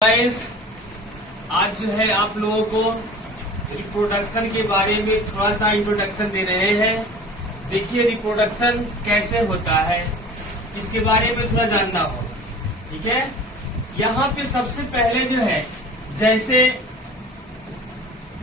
Guys, आज जो है आप लोगों को रिप्रोडक्शन के बारे में थोड़ा सा इंट्रोडक्शन दे रहे हैं। देखिए रिप्रोडक्शन कैसे होता है इसके बारे में थोड़ा जानना हो, ठीक है। यहाँ पे सबसे पहले जो है जैसे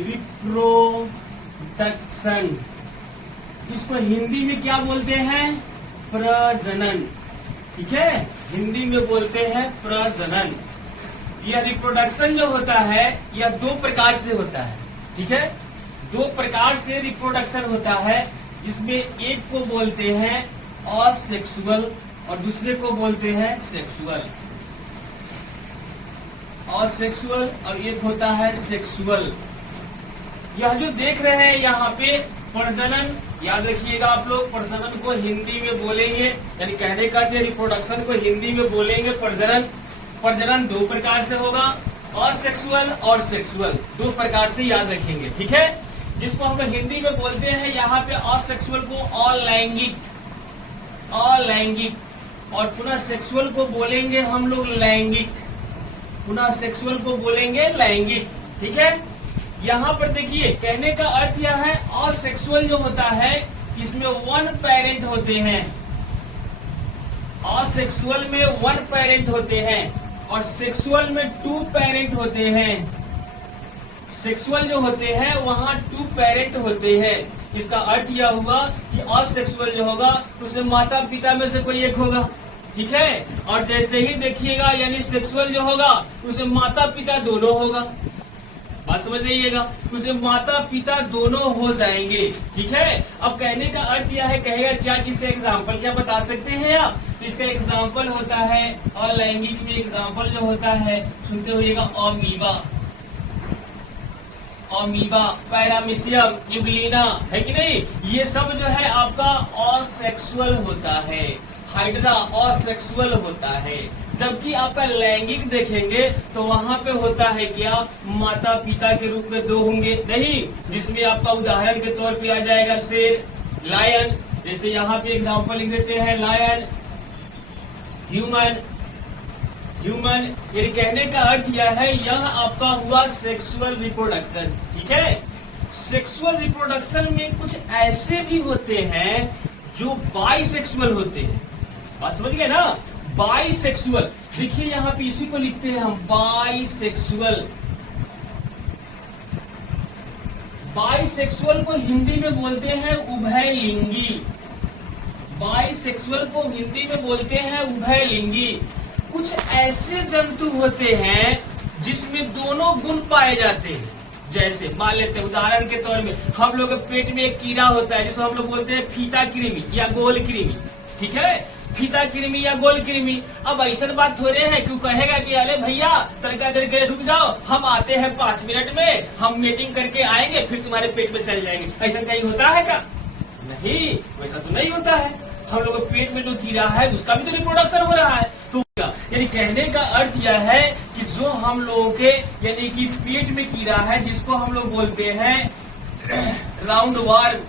रिप्रोडक्शन, इसको हिंदी में क्या बोलते हैं? प्रजनन, ठीक है। हिंदी में बोलते हैं प्रजनन। यह रिप्रोडक्शन जो होता है यह दो प्रकार से होता है, ठीक है। दो प्रकार से रिप्रोडक्शन होता है, जिसमें एक को बोलते हैं असेक्सुअल और दूसरे को बोलते हैं सेक्सुअल। असेक्सुअल और एक होता है सेक्सुअल। यह जो देख रहे हैं यहाँ पे प्रजनन, याद रखिएगा आप लोग, प्रजनन को हिंदी में बोलेंगे, यानी कहने का रिप्रोडक्शन को हिंदी में बोलेंगे प्रजनन। प्रजनन दो प्रकार से होगा, असेक्सुअल और सेक्सुअल, दो प्रकार से याद रखेंगे, ठीक है। जिसको हम लोग हिंदी में बोलते हैं यहाँ पे असेक्सुअल को अलैंगिक, अलैंगिक, और पुनः सेक्सुअल को बोलेंगे हम लोग लैंगिक, पुनः सेक्सुअल को बोलेंगे लैंगिक, ठीक है। यहाँ पर देखिए कहने का अर्थ यह है, असेक्सुअल जो होता है इसमें वन पेरेंट होते हैं, असेक्सुअल में वन पेरेंट होते हैं और सेक्सुअल में टू पेरेंट होते हैं। सेक्सुअल जो होते हैं वहाँ टू पेरेंट होते हैं। इसका अर्थ यह हुआ कि असेक्सुअल जो होगा उसमें माता पिता में से कोई एक होगा, ठीक है। और जैसे ही देखिएगा यानी सेक्सुअल जो होगा उसमें माता पिता दोनों होगा, बात समझ लीजिएगा, उसमें माता पिता दोनों हो जाएंगे, ठीक है। अब कहने का अर्थ यह है, कहेगा क्या, किसका एग्जाम्पल क्या बता सकते हैं आप? तो इसका एग्जाम्पल होता है अलैंगिक में, एग्जाम्पल जो होता है सुनते होइएगा अमीबा, अमीबा, पैरामीशियम, यूग्लिना, है कि नहीं। ये सब जो है आपका असेक्सुअल होता है। हाइड्रा असेक्सुअल होता है। जबकि आपका लैंगिक देखेंगे तो वहाँ पे होता है क्या, माता पिता के रूप में दो होंगे, नहीं, जिसमें आपका उदाहरण के तौर पे आ जाएगा शेर, लायन। जैसे यहाँ पे एग्जांपल लिख देते हैं लायन, ह्यूमन, ह्यूमन। ये कहने का अर्थ यह है, यह आपका हुआ सेक्सुअल रिप्रोडक्शन, ठीक है। सेक्सुअल रिप्रोडक्शन में कुछ ऐसे भी होते हैं जो बाइसेक्सुअल होते हैं, बात समझ गए ना। बाइसेक्सुअल, देखिए यहाँ पे इसी को लिखते हैं हम बाइसेक्सुअल। बाइसेक्सुअल को हिंदी में बोलते हैं उभयलिंगी, बाइसेक्सुअल को हिंदी में बोलते हैं उभयलिंगी। कुछ ऐसे जंतु होते हैं जिसमें दोनों गुण पाए जाते हैं। जैसे मान लेते हैं उदाहरण के तौर में, हम लोग के पेट में एक कीड़ा होता है जिसको हम लोग बोलते हैं फीता कृमि या गोल कृमि, ठीक है, फीता कृमि या गोल कृमि। अब ऐसा बात थोड़े है क्यों कहेगा कि अरे भैया तड़का देर के लिए रुक जाओ, हम आते हैं 5 मिनट में, हम मीटिंग करके आएंगे फिर तुम्हारे पेट में चल जाएंगे। ऐसा कहीं होता है क्या? नहीं, वैसा तो नहीं होता है। हम लोग के पेट में जो कीड़ा है उसका भी तो रिप्रोडक्शन हो रहा है। तो यानी कहने का अर्थ यह है कि जो हम लोगों के यानी कि पेट में कीड़ा है जिसको हम लोग बोलते हैं राउंड वार्म,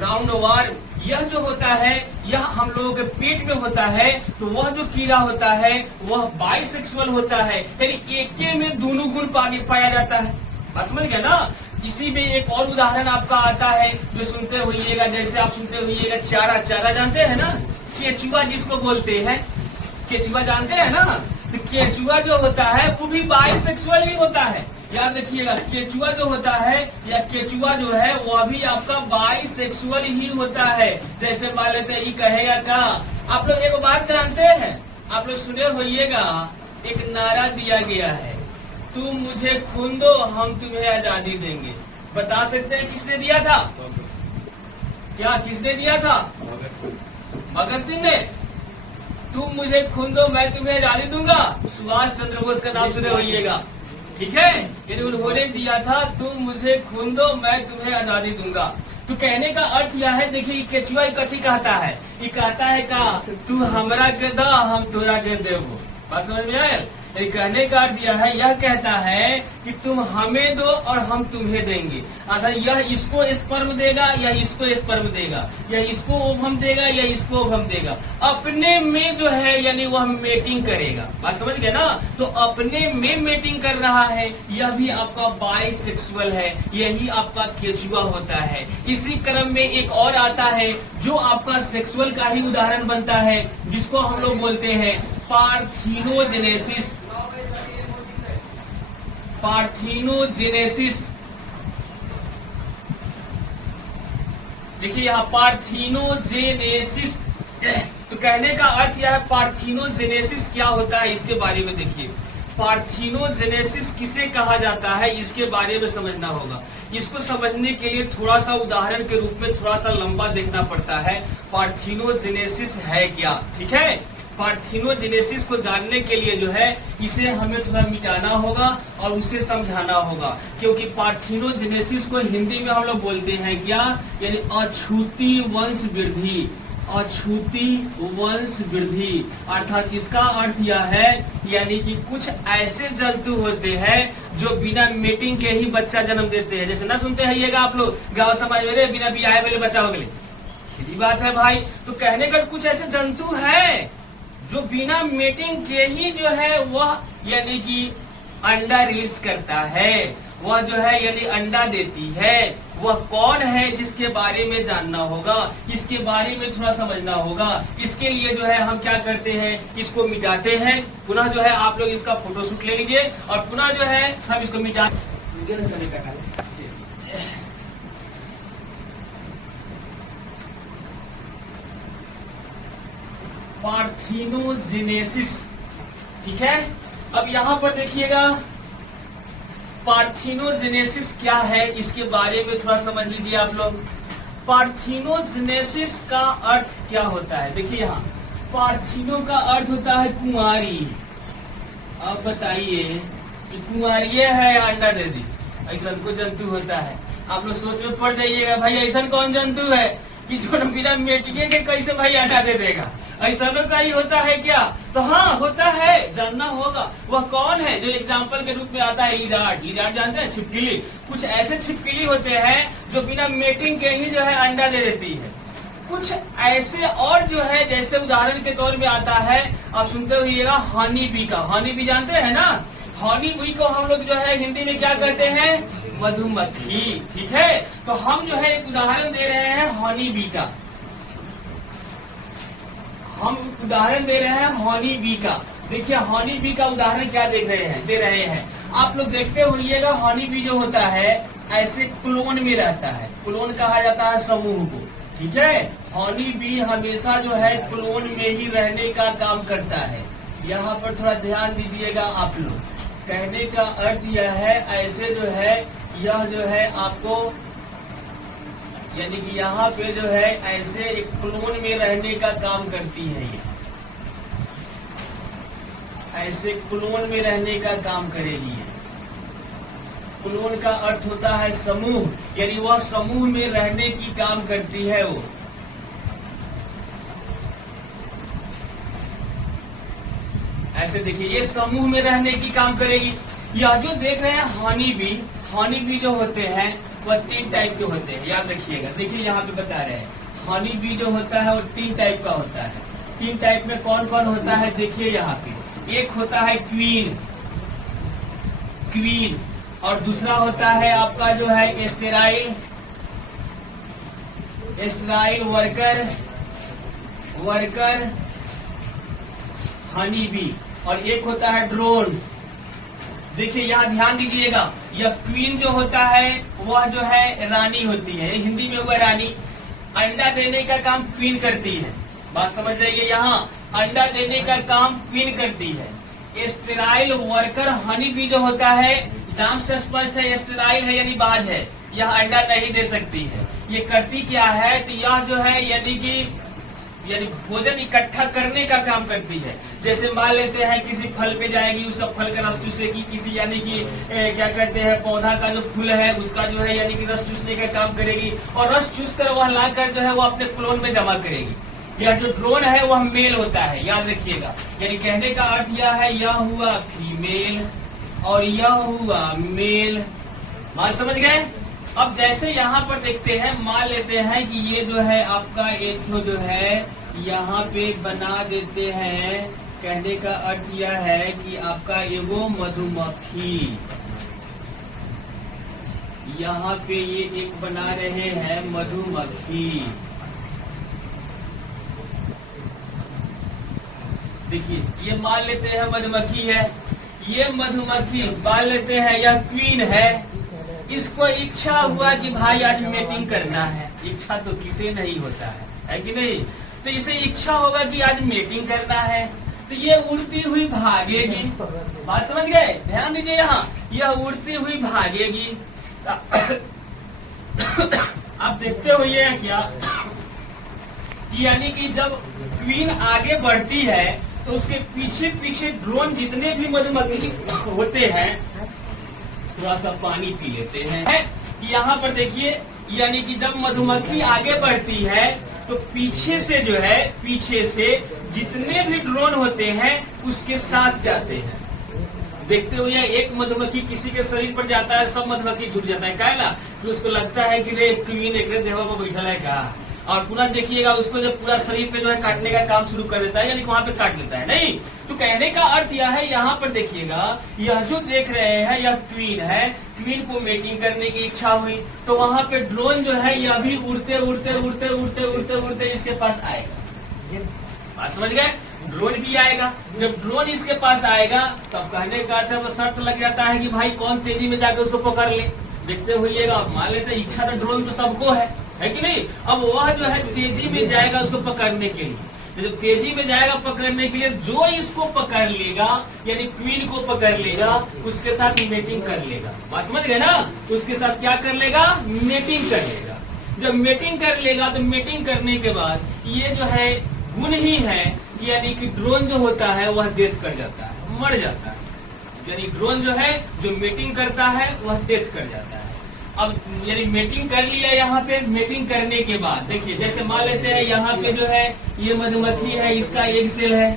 राउंड वार्म, यह जो होता है यह हम लोगों के पेट में होता है। तो वह जो कीड़ा होता है वह बाइसेक्सुअल होता है, यानी एक में दोनों गुण पाया जाता है, बात समझ गया ना। इसी में एक और उदाहरण आपका आता है जो सुनते होइएगा, जैसे आप सुनते होइएगा चारा, चारा जानते हैं ना, केचुआ जिसको बोलते हैं, केचुआ जानते हैं ना। तो केचुआ जो होता है वो भी बाइसेक्सुअल ही होता है, याद रखिएगा। केचुआ जो होता है या केचुआ जो है वह भी आपका बाइसेक्सुअल ही होता है। जैसे मान लेते हैं, ये कहेगा का, आप लोग एक बात जानते हैं, आप लोग सुने होइएगा, एक नारा दिया गया है, तुम मुझे खून दो हम तुम्हें आजादी देंगे। बता सकते हैं किसने दिया था? क्या किसने दिया था? भगत सिंह ने। तुम मुझे खून दो मैं तुम्हें आजादी दूंगा, सुभाष चंद्र बोस का नाम सुने होइएगा, ठीक है। यानी उन्होंने दिया था, तुम मुझे खून दो मैं तुम्हें आजादी दूंगा। तो कहने का अर्थ यह है, देखिए केचुआ कथी कहता है, ये कहता है का, तू हमरा के दा हम तोरा के देवो, बात समझ में आया। ये कहने का अर्थ यह कहता है कि तुम हमें दो और हम तुम्हें देंगे। अर्थात यह इसको स्पर्म देगा या इसको स्पर्म देगा, या इसको ओवम देगा या इसको ओवम देगा, अपने में जो है यानी वह मेटिंग करेगा। बात समझ गए ना? तो अपने में मेटिंग कर रहा है, यह भी आपका बाइसेक्सुअल है, यही आपका केचुआ होता है। इसी क्रम में एक और आता है जो आपका सेक्सुअल का ही उदाहरण बनता है, जिसको हम लोग बोलते हैं पार्थिनोजेनेसिस। पार्थिनोजेनेसिस, देखिए यहाँ पार्थिनोजेनेसिस। तो कहने का अर्थ यह है पार्थिनोजेनेसिस क्या होता है इसके बारे में देखिए। पार्थिनोजेनेसिस किसे कहा जाता है इसके बारे में समझना होगा। इसको समझने के लिए थोड़ा सा उदाहरण के रूप में थोड़ा सा लंबा देखना पड़ता है। पार्थिनोजेनेसिस है क्या, ठीक है? पार्थिनोजेनेसिस को जानने के लिए जो है इसे हमें थोड़ा मिटाना होगा और उसे समझाना होगा, क्योंकि पार्थिनोजेनेसिस को हिंदी में हम लोग बोलते हैं क्या, यानी अछूती वंश वृद्धि। अछूती वंश वृद्धि अर्थात इसका अर्थ यह है यानी कि कुछ ऐसे जंतु होते हैं जो बिना मेटिंग के ही बच्चा जन्म देते हैं। जैसे ना सुनते हैं आप लोग गाँव समाज में बिना बियाह वाले बच्चा हो गए, सीधी बात है भाई। तो कहने का कुछ ऐसे जंतु हैं जो बिना मेटिंग के ही जो है वह यानी कि अंडा रिलीज करता है, वह जो है यानी अंडा देती है। वह कौन है जिसके बारे में जानना होगा, इसके बारे में थोड़ा समझना होगा। इसके लिए जो है हम क्या करते हैं, इसको मिटाते हैं। पुनः जो है आप लोग इसका फोटोशूट ले लीजिए और पुनः जो है हम इसको मिटा पार्थिनोजेनेसिस, ठीक है? अब यहाँ पर देखिएगा पार्थिनोजेनेसिस क्या है इसके बारे में थोड़ा समझ लीजिए आप लोग। पार्थिनोजेनेसिस का अर्थ क्या होता है, देखिए यहाँ पार्थिनो का अर्थ होता है कुंवारी। अब बताइए कि कुंवारी है या अंडा दे दी, ऐसा को जंतु होता है। आप लोग सोच में पड़ जाइएगा भाई ऐसा कौन जंतु है कि जो बिना मेटिए के कैसे भाई अंडा दे देगा, ऐसा का ही होता है क्या? तो हाँ होता है, जानना होगा। वह कौन है जो एग्जाम्पल के रूप में आता है? लिजार्ड। लिजार्ड जानते हैं? छिपकली। कुछ ऐसे छिपकली होते हैं जो बिना मेटिंग के ही जो है अंडा दे देती है। कुछ ऐसे और जो है जैसे उदाहरण के तौर पे आता है, आप सुनते होइएगा हनी बी का। हनी बी जानते हैं ना? हनी बी को हम लोग जो है हिंदी में क्या कहते हैं? मधुमक्खी, ठीक है? तो हम जो है एक उदाहरण दे रहे हैं हनी बी का। हम उदाहरण दे रहे हैं हनी बी का। देखिए हनी बी का उदाहरण क्या दे रहे हैं आप लोग देखते होइएगा। हनी बी जो होता है ऐसे क्लोन में रहता है। क्लोन कहा जाता है समूह को, ठीक है? हनी बी हमेशा जो है क्लोन में ही रहने का काम करता है। यहाँ पर थोड़ा ध्यान दीजिएगा आप लोग। कहने का अर्थ यह है ऐसे जो है यह जो है आपको यानी कि यहाँ पे जो है ऐसे एक क्लोन में रहने का काम करती है। ये ऐसे क्लोन में रहने का काम करेगी। ये क्लोन का अर्थ होता है समूह, यानी वह समूह में रहने की काम करती है। वो ऐसे देखिए ये समूह में रहने की काम करेगी। यह जो देख रहे हैं हनी बी जो होते हैं वह 3 टाइप के होते हैं, याद रखिएगा। देखिए यहाँ पे बता रहे हैं हनी बी जो होता है वो 3 टाइप का होता है। 3 टाइप में कौन कौन होता है देखिए यहाँ पे। एक होता है क्वीन, और दूसरा होता है आपका जो है एस्टेराइल वर्कर हनी बी, और एक होता है ड्रोन। देखिए यहाँ ध्यान दीजिएगा, यह क्वीन जो होता है वह जो है रानी होती है, हिंदी में हुआ रानी। अंडा देने का काम क्वीन करती है। बात समझ जाइए, यहाँ अंडा देने का काम क्वीन करती है। एस्टेराइल वर्कर हनी बी जो होता है, नाम से स्पष्ट है एस्टेराइल है यानी बाज है, यह अंडा नहीं दे सकती है। ये करती क्या है, तो यह जो है यानी भोजन इकट्ठा करने का काम करती है। जैसे मान लेते हैं किसी फल पे जाएगी, उसका फल का रस चूसेगी, किसी यानी कि क्या कहते हैं पौधा का जो फूल है उसका जो है यानी कि रस चूसने का काम करेगी, और रस चूस कर वह लाकर जो है वो अपने क्लोन में जमा करेगी। यह जो ड्रोन है वह मेल होता है, याद रखिएगा। यानी कहने का अर्थ यह है, यह हुआ फीमेल और यह हुआ मेल। बात समझ गए? अब जैसे यहाँ पर देखते हैं, मान लेते हैं कि ये जो है आपका एक जो है यहाँ पे बना देते हैं। कहने का अर्थ यह है कि आपका एगो मधुमक्खी, यहाँ पे ये एक बना रहे हैं मधुमक्खी। देखिए ये मान लेते हैं मधुमक्खी है, ये मधुमक्खी मान लेते हैं यह क्वीन है। इसको इच्छा हुआ कि भाई आज मीटिंग करना है, इच्छा तो किसे नहीं होता है कि नहीं? तो इसे इच्छा होगा कि आज मीटिंग करना है, तो ये उड़ती हुई भागेगी। बात समझ गए? ध्यान दीजिए, यहाँ यह उड़ती हुई भागेगी। आप देखते हुए क्या कि यानी कि जब क्वीन आगे बढ़ती है तो उसके पीछे पीछे ड्रोन जितने भी मधुमक्खी होते हैं, थोड़ा सा पानी पी लेते हैं कि यहाँ पर देखिए, यानी कि जब मधुमक्खी आगे बढ़ती है तो पीछे से जो है, पीछे से जितने भी ड्रोन होते हैं उसके साथ जाते हैं। देखते हुए एक मधुमक्खी किसी के शरीर पर जाता है, सब मधुमक्खी छूट जाता है। काहे ला कि उसको लगता है कि रे क्वीन एक देवा पर बैठा है का, और पुनः देखिएगा उसको जब पूरा शरीर पे जो है काटने का काम शुरू कर देता है, यानी वहाँ पे काट लेता है। नहीं, तो कहने का अर्थ यह है, यहाँ पर देखिएगा यह जो देख रहे हैं यह क्वीन है। क्वीन को मेटिंग करने की इच्छा हुई तो वहाँ पे ड्रोन जो है यह भी उड़ते उड़ते उड़ते उड़ते उड़ते उड़ते इसके पास आएगा। बात समझ गए? ड्रोन भी आएगा। जब ड्रोन इसके पास आएगा तब कहने का अर्थ है, शर्त लग जाता है कि भाई कौन तेजी में जाकर उसको पकड़ ले। देखते हुइएगा, मान लेते इच्छा तो ड्रोन तो सबको है कि नहीं? अब वह जो है तेजी में जाएगा उसको पकड़ने के लिए। जब तेजी में जाएगा पकड़ने के लिए, जो इसको पकड़ लेगा यानी क्वीन को पकड़ लेगा, उसके साथ मेटिंग कर लेगा। बात समझ गए ना? उसके साथ क्या कर लेगा? मेटिंग कर लेगा। जब मेटिंग कर लेगा तो मेटिंग करने के बाद ये जो है गुण ही है कि यानी कि ड्रोन जो होता है वह डेथ कर जाता है, मर जाता है। यानी ड्रोन जो है जो मेटिंग करता है वह डेथ कर जाता है। अब यानी मेटिंग कर लिया, यहाँ पे मेटिंग करने के बाद देखिए, जैसे मान लेते हैं यहाँ पे जो है ये मधुमक्खी है, इसका एक सेल है,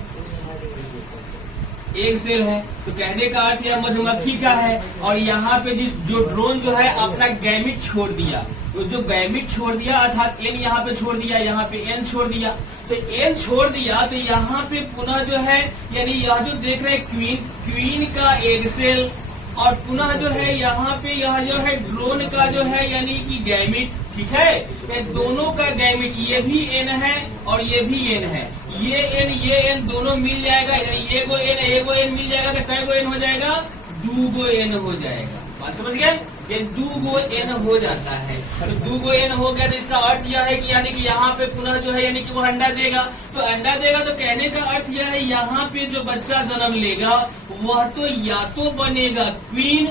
एक सेल है, तो कहने का अर्थ यह मधुमक्खी का है। और यहाँ पे जो ड्रोन जो है अपना गैमिट छोड़ दिया, तो जो गैमिट छोड़ दिया अर्थात एन यहाँ पे छोड़ दिया, यहाँ पे एन छोड़ दिया, तो एन छोड़ दिया तो यहाँ पे पुनः जो है यानी यह जो देख रहे क्वीन का एग सेल, और पुनः जो है यहाँ पे यह जो है ड्रोन का जो है यानी कि गैमिट, ठीक है? ये दोनों का गैमिट, ये भी एन है और ये भी एन है। ये एन दोनों मिल जाएगा, एगो एन मिल जाएगा तो कै गो एन हो जाएगा? 2 गो एन हो जाएगा। बात समझ गए? ये 2 गो एन हो जाता है। तो 2 गो एन हो गया तो इसका अर्थ यह है कि यानी कि यहाँ पे पुनः जो है यानी कि वो अंडा देगा। तो अंडा देगा तो कहने का अर्थ यह है, यहाँ पे जो बच्चा जन्म लेगा वह तो या तो बनेगा क्वीन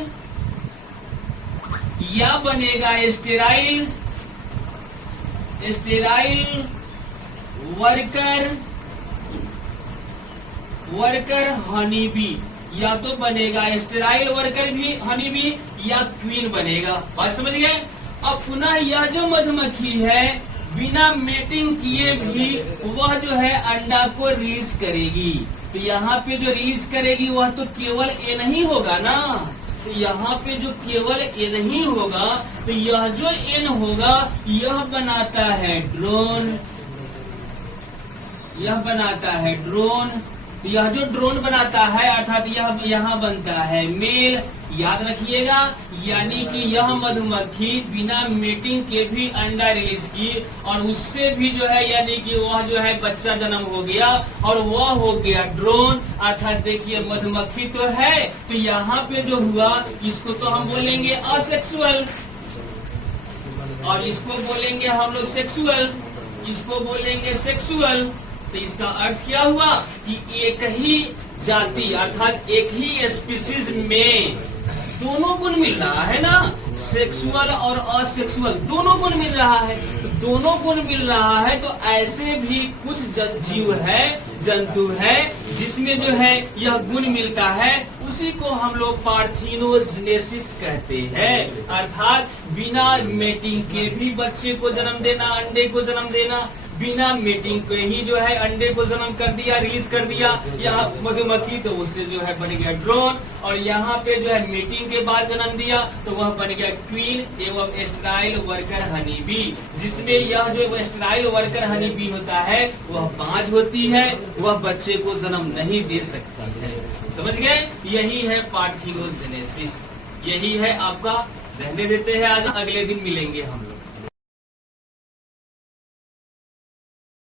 या बनेगा स्टेराइल वर्कर हनी बी, या तो बनेगा स्टेराइल वर्कर भी हनी बी या क्वीन बनेगा। बात समझ गए? अब पुनः यह जो मधुमक्खी है बिना मेटिंग किए भी वह जो है अंडा को रिलीज करेगी। तो यहाँ पे जो रिलीज करेगी वह तो केवल एन ही होगा ना। तो यहाँ पे जो केवल एन ही होगा, तो यह जो एन होगा यह बनाता है ड्रोन, यह बनाता है ड्रोन। तो यह जो ड्रोन बनाता है अर्थात यह यहाँ बनता है मेल। याद रखिएगा, यानी कि यह मधुमक्खी बिना मेटिंग के भी अंडा रिलीज की और उससे भी जो है यानी कि वह जो है बच्चा जन्म हो गया और वह हो गया ड्रोन। अर्थात देखिए मधुमक्खी तो है, तो यहाँ पे जो हुआ इसको तो हम बोलेंगे असेक्सुअल और इसको बोलेंगे हम लोग सेक्सुअल, इसको बोलेंगे सेक्सुअल। तो इसका अर्थ क्या हुआ कि एक ही जाति अर्थात एक ही स्पीसीज में दोनों गुण मिल रहा है ना, सेक्सुअल और असेक्सुअल दोनों गुण मिल रहा है। तो दोनों गुण मिल रहा है तो ऐसे भी कुछ जीव है, जंतु है जिसमें जो है यह गुण मिलता है, उसी को हम लोग पार्थिनोजेनेसिस कहते हैं। अर्थात बिना मेटिंग के भी बच्चे को जन्म देना, अंडे को जन्म देना, बिना मीटिंग के ही जो है अंडे को जन्म कर दिया, रिलीज कर दिया। यहाँ मधुमक्खी तो उससे जो है बन गया ड्रोन, और यहाँ पे जो है मीटिंग के बाद जन्म दिया तो वह बन गया क्वीन एवं स्टेराइल वर्कर हनी बी, जिसमें यह जो स्टेराइल वर्कर हनी बी होता है वह बाज होती है, वह बच्चे को जन्म नहीं दे सकती है। समझ गए? यही है पार्थिनोजेनेसिस, यही है आपका। रहने देते हैं, आज अगले दिन मिलेंगे हम लोग।